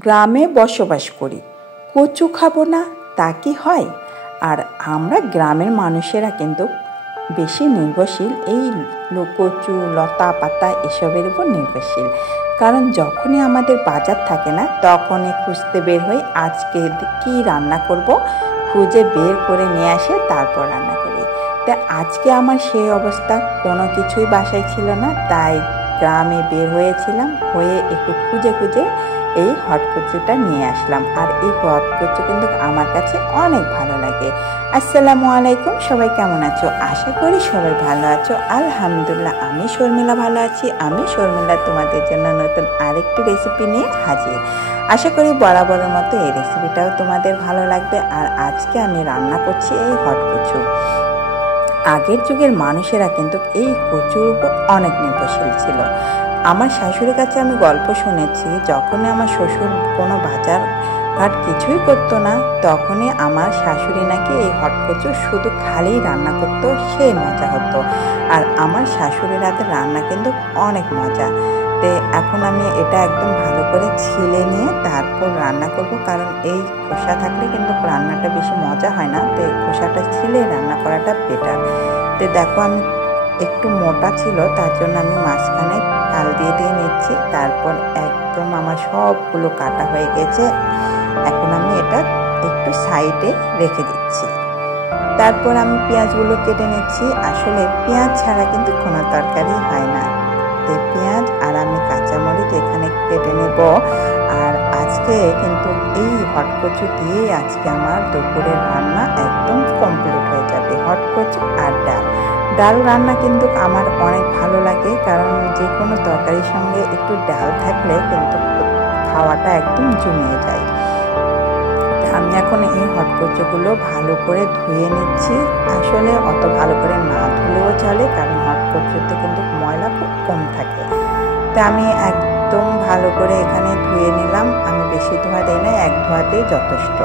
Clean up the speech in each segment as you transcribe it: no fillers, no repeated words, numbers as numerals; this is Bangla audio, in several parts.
গ্রামে বসবাস করি, কচু খাবো না তা কি হয়? আর আমরা গ্রামের মানুষেরা কিন্তু বেশি নির্ভরশীল এই কচু লতা পাতা এসবের উপর নির্ভরশীল। কারণ যখনই আমাদের বাজার থাকে না তখনই খুঁজতে বের হই আজকে কি রান্না করব, খুঁজে বের করে নিয়ে আসে তারপর রান্না করি। তা আজকে আমার সেই অবস্থা, কোনো কিছুই বাসায় ছিল না, তাই গ্রামে বের হয়েছিলাম, হয়ে একটু খুঁজে খুঁজে এই হটকচুটা নিয়ে আসলাম। আর এই হটকচু কিন্তু আমার কাছে অনেক ভালো লাগে। আসসালামু আলাইকুম, সবাই কেমন আছো? আশা করি সবাই ভালো আছো। আলহামদুলিল্লাহ, আমি শর্মিলা ভালো আছি। আমি শর্মিলা তোমাদের জন্য নতুন আরেকটি রেসিপি নিয়ে হাজির। আশা করি বরাবরের মতো এই রেসিপিটাও তোমাদের ভালো লাগবে। আর আজকে আমি রান্না করছি এই হটকচু। আগের যুগের মানুষেরা কিন্তু এই কচুর উপর অনেক নির্ভরশীল ছিল। আমার শাশুড়ির কাছে আমি গল্প শুনেছি, যখনই আমার শ্বশুর কোনো বাজার ঘাট কিছুই করতো না, তখনই আমার শাশুড়ি নাকি এই হটকচু শুধু খালি রান্না করতো, সেই মজা হতো। আর আমার শাশুড়ির হাতের রান্না কিন্তু অনেক মজা। তো এখন আমি এটা একদম ভালো করে ছিলে নিয়ে তারপর রান্না করব, কারণ এই খোসা থাকলে কিন্তু রান্নাটা বেশি মজা হয় না। তো এই খোসাটা ছিলে রান্না করাটা বেটার। তো দেখো আমি একটু মোটা ছিল, তার জন্য আমি মাঝখানে কাল দিয়ে দিয়ে নিচ্ছি। তারপর একদম আমার সবগুলো কাটা হয়ে গেছে। এখন আমি এটা একটু সাইডে রেখে দিচ্ছি। তারপর আমি পেঁয়াজগুলো কেটে নিচ্ছি। আসলে পেঁয়াজ ছাড়া কিন্তু কোনো তরকারি হয় না। তো পেঁয়াজ আর আমি কাঁচামরিচ এখানে কেটে নেব। আর আজকে কিন্তু এই হটকচু দিয়েই আজকে আমার দুপুরের রান্না একদম কমপ্লিট হয়ে যাবে। হটকচু আর ডাল। ডাল রান্না কিন্তু আমার অনেক ভালো লাগে, কারণ যে কোনো তরকারির সঙ্গে একটু ডাল থাকলে কিন্তু খাওয়াটা একদম জমিয়ে যায়। আমি এখন এই হটকচুগুলো ভালো করে ধুয়ে নিচ্ছি। আসলে অত ভালো করে না ধুলেও চলে, কারণ হটকচুতে কিন্তু ময়লা খুব কম থাকে। তা আমি একদম ভালো করে এখানে ধুয়ে নিলাম। আমি বেশি ধোয়া দিই না, এক ধোয়াতেই যথেষ্ট।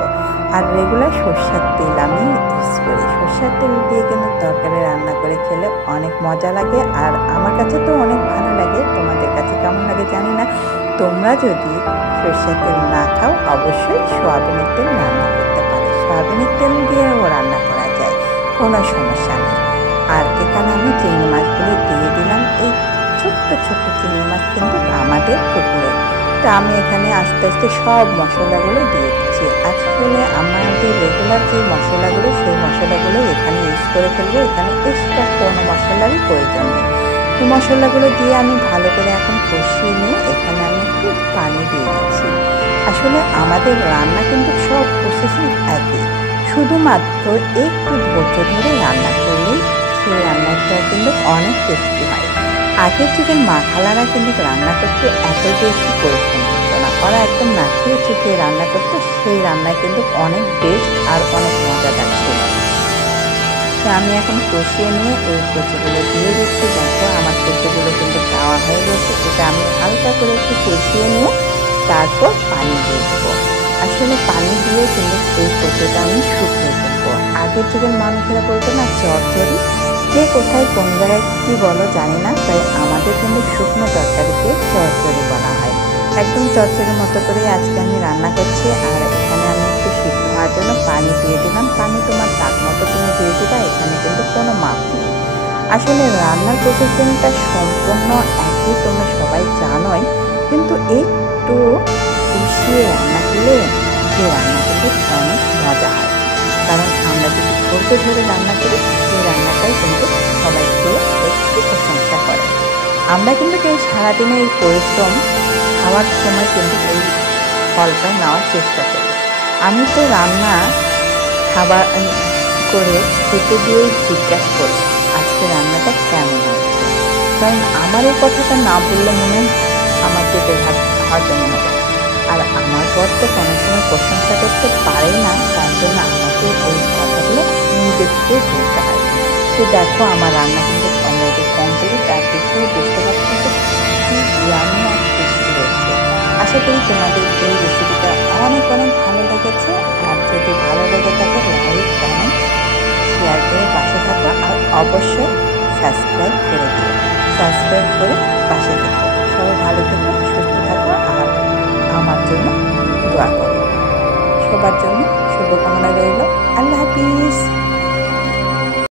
আর রেগুলার সরষের তেল আমি ইউজ করি। সরষের তেল দিয়ে কিন্তু তরকারি রান্না করে খেলে অনেক মজা লাগে। আর আমার কাছে তো অনেক ভালো লাগে, তোমাদের কাছে কেমন লাগে জানি না। তোমরা যদি সরষের তেল না খাও, অবশ্যই সয়াবিনের তেল রান্না করতে পারো। সয়াবিনের তেল দিয়েও রান্না করা যায়, কোনো সমস্যা নেই। আর এখানে আমি চিংড়ি মাছগুলো দিয়ে দিলাম। এই ছোট্ট ছোট্ট চিংড়ি মাছ কিন্তু আমাদের পুকুরে। তো আমি এখানে আস্তে আস্তে সব মশলাগুলো দিয়ে দিচ্ছি। আসলে আমাদের রেগুলার যে মশলাগুলো, সেই মশলাগুলো এখানে ইউজ করে ফেলবো। এখানে এক্সট্রা কোনো মশলারই প্রয়োজন নেই। এই মশলাগুলো দিয়ে আমি ভালো করে এখন কষিয়ে নিয়ে এখানে আমি একটু পানি দিয়ে দিচ্ছি। আসলে আমাদের রান্না কিন্তু সব প্রসেসিং একই, শুধুমাত্র একটু ধৈর্য ধরে রান্না করলেই সেই রান্নাটা কিন্তু অনেক টেস্টি হয়। আগের যুগের মা খালারা কিন্তু রান্না করতে এত বেশি পরিশ্রম করতো না, ওরা একদম না খেয়ে চুকিয়ে রান্না করতো। সেই রান্নায় কিন্তু অনেক টেস্ট আর অনেক মজাদার ছিল। তো আমি এখন কষিয়ে নিয়ে এই কচুগুলো দিয়ে দিচ্ছি। দেখো আমার কচুগুলো কিন্তু দেওয়া হয়ে গেছে। এটা আমি হালকা করে একটু কষিয়ে নিয়ে তারপর পানি দিয়ে দেবো। আসলে পানি দিয়ে কিন্তু এই কচুটা আমি শুকিয়ে ফেলবো। আগের যুগের মানুষেরা বলতো না চচ্চড়ি, কে কোথায় কোন জায়গায় কী বলো জানি না, তাই আমাদের কিন্তু শুকনো তরকারিকে চচ্চড়ি বলা হয়। একদম চচ্চড়ির মতো করে আজকে আমি রান্না করছি। আর এখানে আমি একটু সিদ্ধ হওয়ার জন্য পানি দিয়ে দিলাম। পানি তোমার তাপ মতো তুমি দিয়ে দিবা, এখানে কিন্তু কোনো মাপ নেই। আসলে রান্নার প্রসেসিংটা সম্পূর্ণ একই, তোমরা সবাই জানোই, কিন্তু একটু কষিয়ে রান্না করলে যে রান্না কিন্তু অনেক মজা হয়। কারণ আমরা যদি ধৈর্য ধরে রান্না করি, সেই রান্নাটাই কিন্তু সবাই খেয়ে একটু প্রশংসা করে। আমরা কিন্তু এই সারাদিনে এই পরিশ্রম খাওয়ার সময় কিন্তু এই ফলটা নেওয়ার চেষ্টা করি। আমি তো রান্না খাবার করে খেতে দিয়েই জিজ্ঞাসা করি আজকে রান্নাটা কেমন হয়েছে, কারণ আমার এই কথাটা না বললে মনে আমার পেটের ভাত হয়তো মনে হয়। আর আমার বর তো কোনো সময় প্রশংসা করতে পারে না, তার জন্য আমাকে এই কথাগুলো নিজেকে বলতে হয়। তো দেখো আমার রান্না কিন্তু অলরেডি কমপ্লিট। আর দেখে বুঝতে পারছি যে কী ইয়ামি আর টেস্টি হয়েছে। আশা করি তোমাদের এই রেসিপিটা অনেক অনেক ভালো লেগেছে। আর যদি ভালো লেগে থাকে লাইক কমেন্ট শেয়ার করে পাশে থাকো। আর অবশ্যই সাবস্ক্রাইব করে দিও। সাবস্ক্রাইব করে পাশে থেকো। সবাই ভালো থেকো, সুস্থ থাকো, আর আমার জন্য সবার জন্য শুভকামনা রইল। আল্লাহ হাফিজ।